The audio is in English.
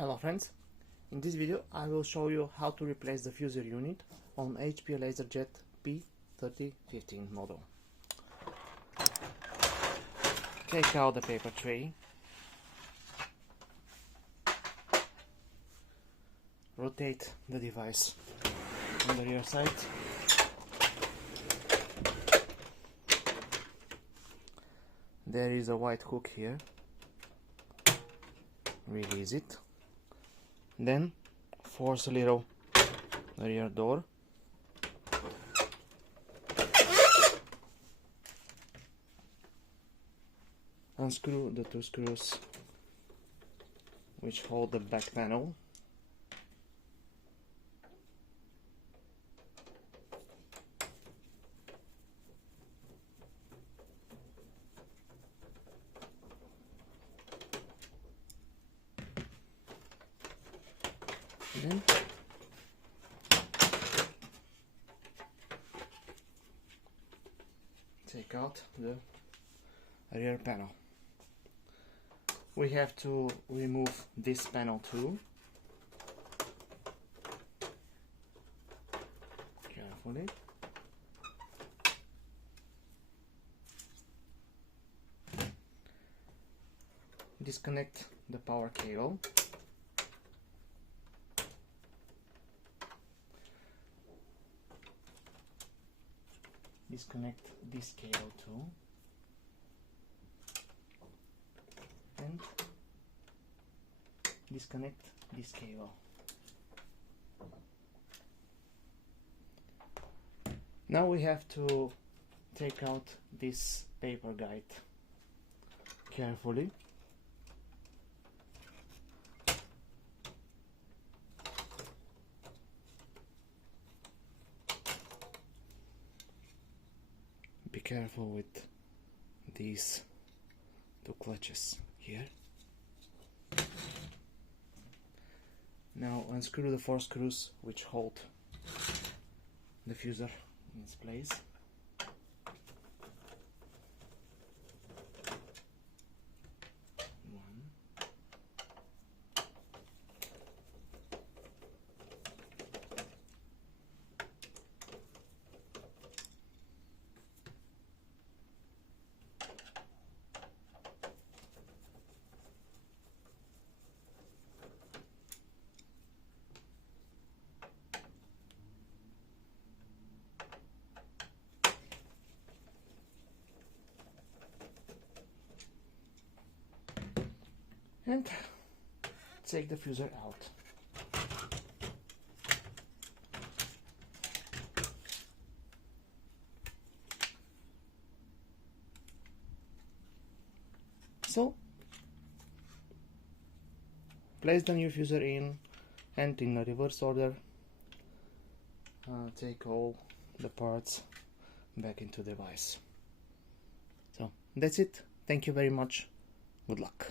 Hello friends, in this video I will show you how to replace the fuser unit on HP Laserjet P3015 model. Take out the paper tray, rotate the device on the rear side, there is a white hook here, release it. Then force a little the rear door. Unscrew the two screws which hold the back panel. Then take out the rear panel. We have to remove this panel too. Carefully. Disconnect the power cable. Disconnect this cable too, and disconnect this cable. Now we have to take out this paper guide carefully. Be careful with these two clutches here. Now unscrew the 4 screws which hold the fuser in its place. And take the fuser out. So, place the new fuser in and in a reverse order take all the parts back into the device. So, that's it. Thank you very much. Good luck.